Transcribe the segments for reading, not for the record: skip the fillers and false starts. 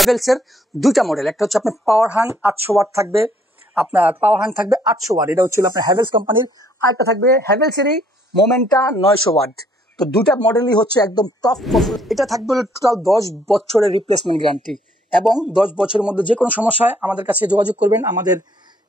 হ্যাভেলসের দুইটা মডেল, একটা হচ্ছে আপনার পাওয়ার হাং 800 ওয়াট থাকবে, আপনার পাওয়ার হাং থাকবে 800 ওয়াট, এটা হচ্ছে আপনার হ্যাভেলস কোম্পানির। আরেকটা থাকবে হ্যাভেলসেরই মোমেন্টা 900 ওয়াট। তো দুইটা মডেলই হচ্ছে একদম টপ পারফরম্যান্স। এটা থাকবে টোটাল 10 বছরের রিপ্লেসমেন্ট গ্যারান্টি এবং 10 বছরের মধ্যে যে কোনো সমস্যা হয় আমাদের কাছে যোগাযোগ করবেন। আমাদের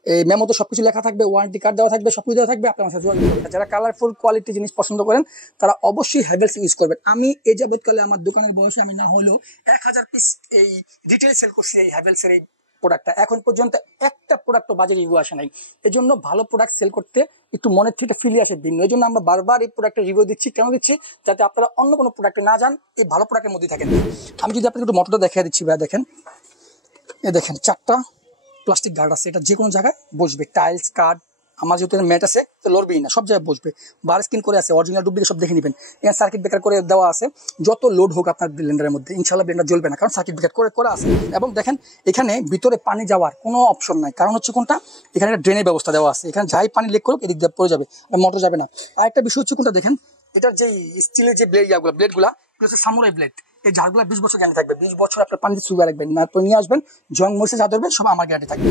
এই মেমোতে সবকিছু লেখা থাকবে, ওয়ারেন্টি কার্ড দেওয়া থাকবে, সবকিছু দেওয়া থাকবে, আপনার সাথে যোগাযোগ করবেন। যারা কালারফুল কোয়ালিটি জিনিস পছন্দ করেন তারা অবশ্যই হ্যাভেলস ইউজ করবেন। আমি এই যাবৎকালে আমার দোকানের বয়সে আমি না হলেও 1000 পিস এই রিটেল সেল করছি এই হ্যাভেলসের এই প্রোডাক্টটা। এখন পর্যন্ত একটা প্রোডাক্টও বাজে রিভিউ আসে নাই। এই জন্য ভালো প্রোডাক্ট সেল করতে একটু মনের থেকে ফিলি আসে ভিন্ন। এই জন্য আমরা বারবার এই প্রোডাক্টের রিভিউ দিচ্ছি। কেন দিচ্ছি? যাতে আপনারা অন্য কোনো প্রোডাক্টে না যান, এই ভালো প্রোডাক্টের মধ্যেই থাকেন। আমি যদি আপনাকে একটু মোটরটা দেখিয়ে দিচ্ছি ভাই, দেখেন এই দেখেন 4টা প্লাস্টিক গার্ড আছে, এটা যে কোনো জায়গায় বসবে। টাইলস কার্ড আমার যেহেতু ম্যাট আছে তো লড়বেই না, সব জায়গায় বসবে। বার স্ক্রিন করে আছে, অরিজিনাল ডুপ্লিকেট সব দেখে নেবেন। এখানে সার্কিট ব্রেকার করে দেওয়া আছে, যত লোড হোক আপনার ব্লেন্ডারের মধ্যে ইনশাল্লাহ ব্লেন্ডার জ্বলবে না, কারণ সার্কিট ব্রেকার করে আছে। এবং দেখেন এখানে ভিতরে পানি যাওয়ার কোনো অপশন নাই, কারণ হচ্ছে কোনটা, এখানে একটা ড্রেনের ব্যবস্থা দেওয়া আছে। এখানে যাই পানি লিক করুক এদিক দিয়ে পড়ে যাবে, মোটর যাবে না। আর একটা বিষয় হচ্ছে কোনটা, দেখেন এটার যে স্টিলের যে ব্লেডগুলা হচ্ছে সামুরাই ব্লেড। এই ঝাড়গুলা 20 বছর গ্যারান্টি থাকবে। 20 বছর আপনার পানি সুগার রাখবেন, তারপর নিয়ে আসবেন, জং মরিচে যা ধরবেন সব আমার গ্যারান্টি থাকবে।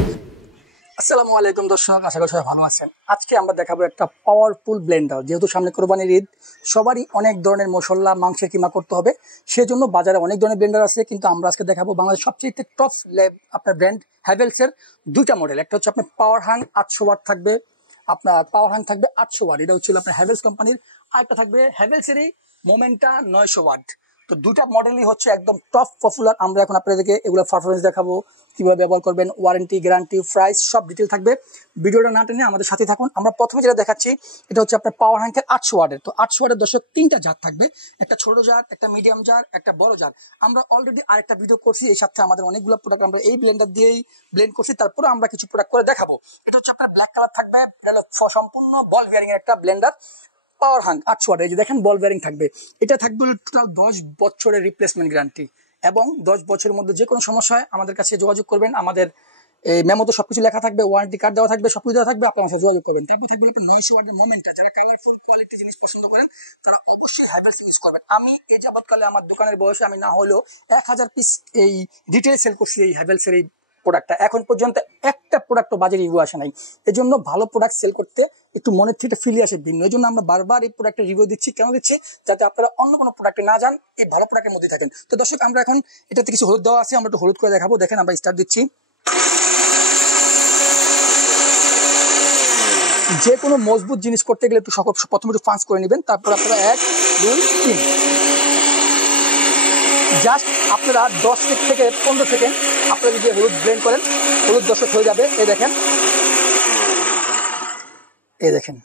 আসসালামু আলাইকুম দর্শক, আশা করি সবাই ভালো আছেন। আজকে আমরা দেখাবো একটা পাওয়ারফুল ব্লেন্ডার। যেহেতু সামনে কোরবানির ঈদ, সবারই অনেক ধরনের মশলা মাংসের কিমা করতে হবে, সেজন্য বাজারে অনেক ধরনের ব্লেন্ডার আছে। কিন্তু আমরা আজকে দেখাবো বাংলাদেশের সবচেয়ে টপ আপনার ব্র্যান্ড হ্যাভেলসের দুইটা মডেল। একটা হচ্ছে আপনার পাওয়ার হাং 800 ওয়াট থাকবে, আপনার পাওয়ার হাং থাকবে 800 ওয়াট, এটা হচ্ছে আপনার হ্যাভেলস কোম্পানির। আরেকটা থাকবে হ্যাভেলসেরই মোমেন্টা 900 ওয়াট। তো দুইটা মডেলই হচ্ছে একদম টপ পপুলার। আমরা এখন আপনাদেরকে এগুলো পারফরমেন্স দেখাবো, কিভাবে ব্যবহার করবেন, ওয়ারেন্টি গ্যারান্টি প্রাইস সব ডিটেল থাকবে। ভিডিওটা না টেনে আমাদের সাথে থাকুন। আমরা প্রথমে যেটা দেখাচ্ছি এটা হচ্ছে আপনার পাওয়ার হাঙ্কের 800 ওয়াটের। তো 800 ওয়াটের দর্শক 3টা জার থাকবে, একটা ছোট জার, একটা মিডিয়াম জার, একটা বড় জার। আমরা অলরেডি আরেকটা ভিডিও করছি, এই সাথে আমাদের অনেকগুলো প্রোডাক্ট আমরা এই ব্লেন্ডার দিয়েই ব্লেন্ড করছি। তারপরে আমরা কিছু প্রোডাক্ট করে দেখাবো। এটা হচ্ছে আপনার ব্ল্যাক কালার থাকবে, এটা সম্পূর্ণ বল বিয়ারিং এর একটা ব্লেন্ডার। পাওয়ার হাং 800 ওয়াট, এই যে দেখেন বল বেয়ারিং থাকবে। এটা থাকবে টোটাল 10 বছরের রিপ্লেসমেন্ট গ্যারান্টি এবং 10 বছরের মধ্যে যে কোনো সমস্যা হয় আমাদের কাছে যোগাযোগ করবেন। আমাদের এই মেমোতে সবকিছু লেখা থাকবে, ওয়ারেন্টি কার্ড দেওয়া থাকবে, সবকিছু দেওয়া থাকবে, আপনার সাথে যোগাযোগ করবেন। তারপর থাকবে 900 ওয়াটের মোমেন্টটা। যারা কালারফুল কোয়ালিটি জিনিস পছন্দ করেন তারা অবশ্যই হ্যাভেলস ইউজ করবেন। আমি এই যাবৎকালে আমার দোকানের বয়সে আমি না হলেও 1000 পিস এই রিটেল সেল করছি এই হ্যাভেলসের এই প্রোডাক্টটা। এখন পর্যন্ত একটা প্রোডাক্টও বাজে রিভিউ আসে নাই। এই জন্য ভালো প্রোডাক্ট সেল করতে একটু মনের থেকে ফিলি আসে ভিন্ন। এই জন্য আমরা বারবার এই প্রোডাক্টের রিভিউ দিচ্ছি। কেন দিচ্ছি? যাতে আপনারা অন্য কোনো প্রোডাক্টে না যান, এই ভালো প্রোডাক্টের মধ্যে থাকেন। তো দর্শক আমরা এখন এটাতে কিছু হলুদ দেওয়া আছে, আমরা একটু হলুদ করে দেখাবো। দেখেন আমরা স্টার্ট দিচ্ছি। যে কোনো মজবুত জিনিস করতে গেলে একটু প্রথমে একটু ফাঁস করে নেবেন, তারপর আপনারা 1 2 3 জাস্ট আপনারা 10 থেকে 15 সেকেন্ড আপনারা যদি হলুদ ব্লেন্ড করেন, হলুদ দর্শক হয়ে যাবে। এই দেখেন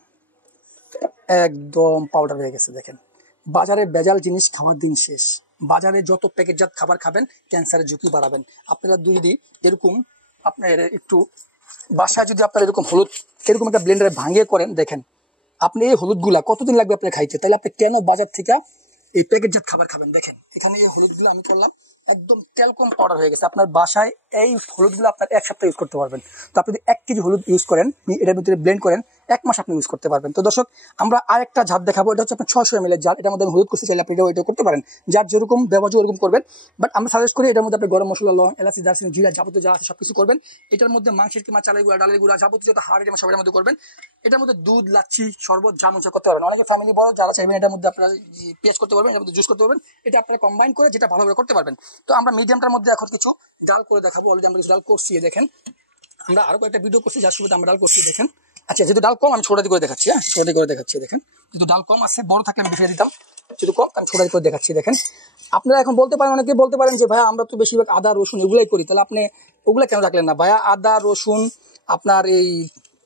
একদম পাউডার হয়ে গেছে। দেখেন বাজারে ভেজাল জিনিস খাওয়ার দিন শেষ। বাজারে যত প্যাকেটজাত খাবার খাবেন ক্যান্সারের ঝুঁকি বাড়াবেন। আপনারা যদি এরকম আপনার একটু বাসায় যদি আপনারা এরকম হলুদ এরকম একটা ব্লেন্ডারে ভাঙিয়ে করেন, দেখেন আপনি এই হলুদগুলা কতদিন লাগবে আপনার খাইতে, তাহলে আপনি কেন বাজার থেকে এই প্যাকেটজাত খাবার খাবেন? দেখেন এখানে এই হলুদগুলো আমি করলাম একদম টেলকম পাউডার হয়ে গেছে। আপনার বাসায় এই হলুদগুলো আপনার 1 সপ্তাহ ইউজ করতে পারবেন। তো আপনি যদি 1 কেজি হলুদ ইউজ করেন, এটার ভিতরে ব্লেন্ড করেন, 1 মাস আপনি ইউজ করতে পারবেন। তো দর্শক আমরা আরেকটা জার দেখাবো। এটা হচ্ছে আপনার 600 ml এর জার। এটার মধ্যে আমি হলুদ করতে চাইলে আপনি এটা করতে পারেন, যার যেরকম ব্যবহার ওরকম করবেন। বাট আমরা সাজেস্ট করি এটার মধ্যে আপনি গরম মশলা, লং, এলাচি, দারচিনি, জিরা যাবতীয় যা আছে সবকিছু করবেন। এটার মধ্যে মাংসের কিমা, চালের গুঁড়া, ডালের গুঁড়া, যাবতীয় যত হাড়ের কিমা সবের মধ্যে করবেন। এটার মধ্যে দুধ, লাচ্ছি, শরবত যা মন চায় করতে পারবেন। অনেকে ফ্যামিলি বড় যারা চাইবেন এটার মধ্যে আপনারা পেঁয়াজ করতে পারবেন, এটার মধ্যে জুস করতে পারবেন। এটা আপনারা কম্বাইন করে যেটা ভালোভাবে করতে পারবেন। তো আমরা মিডিয়ামটার মধ্যে এখন কিছু ডাল করে দেখাবো। অলরেডি আমরা কিছু ডাল করছি, দেখেন আমরা আরো কয়েকটা ভিডিও করছি যার সুবিধা আমরা ডাল করছি। দেখেন আচ্ছা, যেহেতু ডাল কম আমি ছোটাদি করে দেখাচ্ছি। হ্যাঁ, ছোটাদি করে দেখাচ্ছি। দেখেন যেহেতু ডাল কম আছে, বড় থাকলে আমি বেশি দিতাম, যেহেতু কম আমি ছোটাদি করে দেখাচ্ছি। দেখেন আপনারা এখন বলতে পারেন, অনেকে বলতে পারেন যে ভাইয়া আমরা তো বেশিরভাগ আদা রসুন এগুলাই করি, তাহলে আপনি ওগুলা কেন রাখলেন না? ভাইয়া আদা রসুন আপনার এই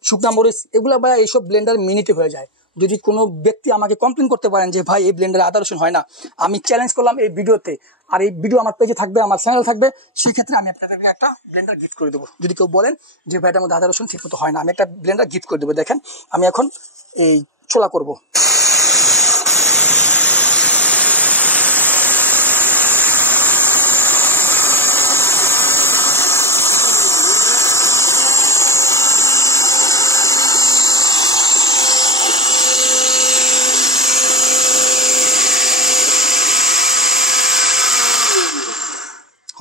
শুকনা মরিচ এগুলা ভাইয়া এইসব ব্লেন্ডার মিনিটে হয়ে যায়। যদি কোনো ব্যক্তি আমাকে কমপ্লেন করতে পারেন যে ভাই এই ব্লেন্ডারে আদা রসুন হয় না, আমি চ্যালেঞ্জ করলাম এই ভিডিওতে, আর এই ভিডিও আমার পেজে থাকবে, আমার চ্যানেল থাকবে, সেক্ষেত্রে আমি আপনাদেরকে একটা ব্লেন্ডার গিফট করে দেবো। যদি কেউ বলেন যে ভাই এটার মধ্যে আদা রসুন ঠিক মতো হয় না, আমি একটা ব্লেন্ডার গিফট করে দেবো। দেখেন আমি এখন এই ছোলা করবো।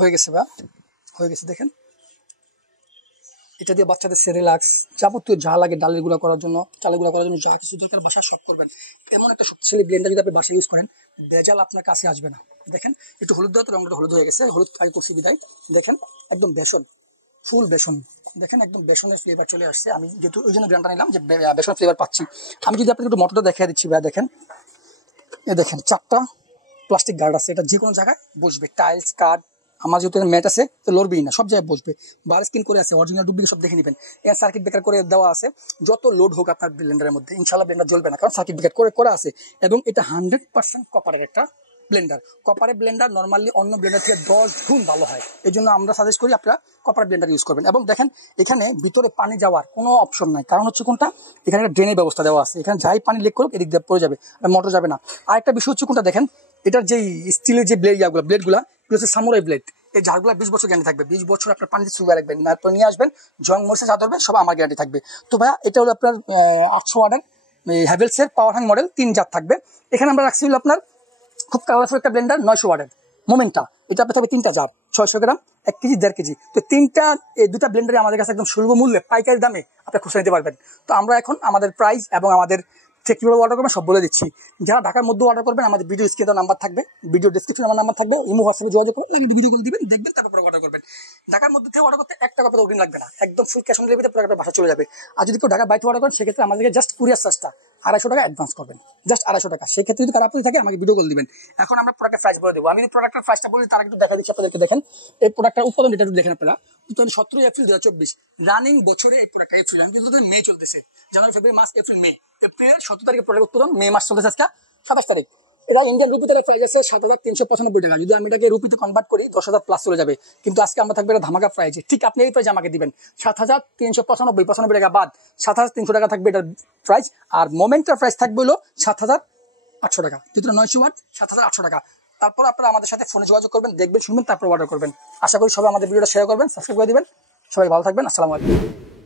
হয়ে গেছে বা হয়ে গেছে দেখেন। এটা দিয়ে বাচ্চাদের সেরেলাক্স যাবতীয় যা লাগে ডালের গুঁড়া করার জন্য, চালের গুঁড়া করার জন্য যা কিছু দরকার বাসায় সব করবেন। এমন একটা শক্তিশালী ব্লেন্ডার যদি আপনি বাসায় ইউজ করেন, ভেজাল আপনার কাছে আসবে না। দেখেন একটু হলুদ দেওয়া, তো রঙটা হলুদ হয়ে গেছে, হলুদ খাই করছি বিদায়। দেখেন একদম বেসন, ফুল বেসন। দেখেন একদম বেসনের ফ্লেভার চলে আসছে। আমি যেহেতু ওই জন্য ব্র্যান্ডটা নিলাম যে বেসনের ফ্লেভার পাচ্ছি। আমি যদি আপনাকে একটু মটরটা দেখিয়ে দিচ্ছি ভাইয়া, দেখেন এ দেখেন 4টা প্লাস্টিক গার্ড আছে, এটা যে কোনো জায়গায় বসবে, টাইলস কাঠ, আমার যেহেতু ম্যাট আছে তো লড়বেই না, সব জায়গায় বসবে। বার স্কিন করে আছে, অরিজিনাল ডুপ্লিকেট সব দেখে নেবেন। এর সার্কিট ব্রেকার করে দেওয়া আছে, যত লোড হোক আপনার ব্লেন্ডারের মধ্যে ইনশাল্লাহ ব্লেন্ডার জ্বলবে না, কারণ সার্কিট ব্রেকার করে করা আছে। এবং এটা 100% কপারের একটা ব্লেন্ডার। কপারের ব্লেন্ডার নর্মালি অন্য ব্লেন্ডার থেকে 10 গুণ ভালো হয়, এই জন্য আমরা সাজেস্ট করি আপনারা কপার ব্লেন্ডার ইউজ করবেন। এবং দেখেন এখানে ভিতরে পানি যাওয়ার কোনো অপশন নাই, কারণ হচ্ছে কোনটা, এখানে একটা ড্রেনের ব্যবস্থা দেওয়া আছে, এখানে যাই পানি লিক করুক এদিক দিয়ে পড়ে যাবে, মোটর যাবে না। আরেকটা বিষয় হচ্ছে কোনটা, দেখেন এটার যেই স্টিলের যে ব্লেডগুলো হচ্ছে সামুরাই ব্লেড। এই ঝাড়গুলো 20 বছর গ্যারান্টি থাকবে, 20 বছর আপনার পানিতে শুকিয়ে রাখবেন, তারপর নিয়ে আসবেন, জং মরিচে যা ধরবেন সব আমার গ্যারান্টি থাকবে। তো ভাইয়া এটা হলো আপনার 800 ওয়াটের হ্যাভেলসের পাওয়ার হ্যাং মডেল, 3 জার থাকবে। এখানে আমরা রাখছি হলো আপনার খুব কালারফুল একটা ব্লেন্ডার 900 ওয়াটের মোমেন্টা। এটা আপনার থাকবে 3টা জার, 600 গ্রাম, 1 কেজি, 1.5 কেজি। তো দুটা ব্লেন্ডারে আমাদের কাছে একদম সুলভ মূল্যে পাইকারি দামে আপনি খুচরা নিতে পারবেন। তো আমরা এখন আমাদের প্রাইস এবং আমাদের কিভাবে অর্ডার করবেন সব বলে দিচ্ছি। যারা ঢাকার মধ্যে অর্ডার করবেন, আমাদের ভিডিও স্ক্রিনে নাম্বার থাকবে, ভিডিও ডিসক্রিপশনে আমার নাম্বার থাকবে, ইমো হোয়াটসঅ্যাপে যোগাযোগ করুন, লাগলে ভিডিও কল দিবেন, দেখবেন, তারপর অর্ডার করবেন। ঢাকার মধ্যে থেকে অর্ডার করতে 1 টাকা পর্যন্ত অগ্রিম লাগবে না, একদম ফুল ক্যাশ অন ডেলিভারিতে প্রোডাক্টের বাসা চলে যাবে। আর যদি কেউ ঢাকার বাইরে অর্ডার করেন, সেক্ষেত্রে আমাদেরকে জাস্ট কুরিয়ার চার্জটা 250 টাকা অ্যাডভান্স করবেন, জাস্ট 250 টাকা। সেক্ষেত্রে যদি কারো আপত্তি থাকে আমাকে ভিডিও কল দিবেন। এখন আমরা প্রোডাক্টের প্রাইস বলে দেবো। আমি যদি প্রোডাক্টের প্রাইসটা বলি তার একটু দেখা দিচ্ছি আপনাদেরকে। দেখেন এই প্রোডাক্টের উৎপাদন এটা একটু দেখেন আপনারা, উৎপাদন 17 এপ্রিল 2024, রানিং বছরে এই প্রোডাক্টটা এপ্রিল, আমি কিন্তু মে চলতেছে, জানুয়ারি ফেব্রুয়ারি মার্চ এপ্রিল মে, এপ্রিলের 17 তারিখে প্রোডাক্ট উৎপাদন, মে মাস চলতেছে আজকে 27 তারিখ। এটা ইন্ডিয়ান রুপিতে প্রাইস আছে 7395 টাকা। যদি আমি এটাকে রুপিতে কনভার্ট করি 10,000 প্লাস চলে যাবে, কিন্তু আজকে আমরা থাকবে এটা ধামাকা প্রাইজে। ঠিক আপনি এই প্রাইজে আমাকে দিবেন 7395 টাকা বাদ 7300 টাকা থাকবে এটার প্রাইস। আর মোমেন্টার প্রাইস থাকবে হলো 7800 টাকা, যেটা 900 ওয়াট, 7800 টাকা। তারপর আপনারা আমাদের সাথে ফোনে যোগাযোগ করবেন, দেখবেন, শুনবেন, তারপর অর্ডার করবেন। আশা করি সবাই আমাদের ভিডিওটা শেয়ার করবেন, সাবস্ক্রাইব করে দিবেন। সবাই ভালো থাকবেন, আসসালামু আলাইকুম।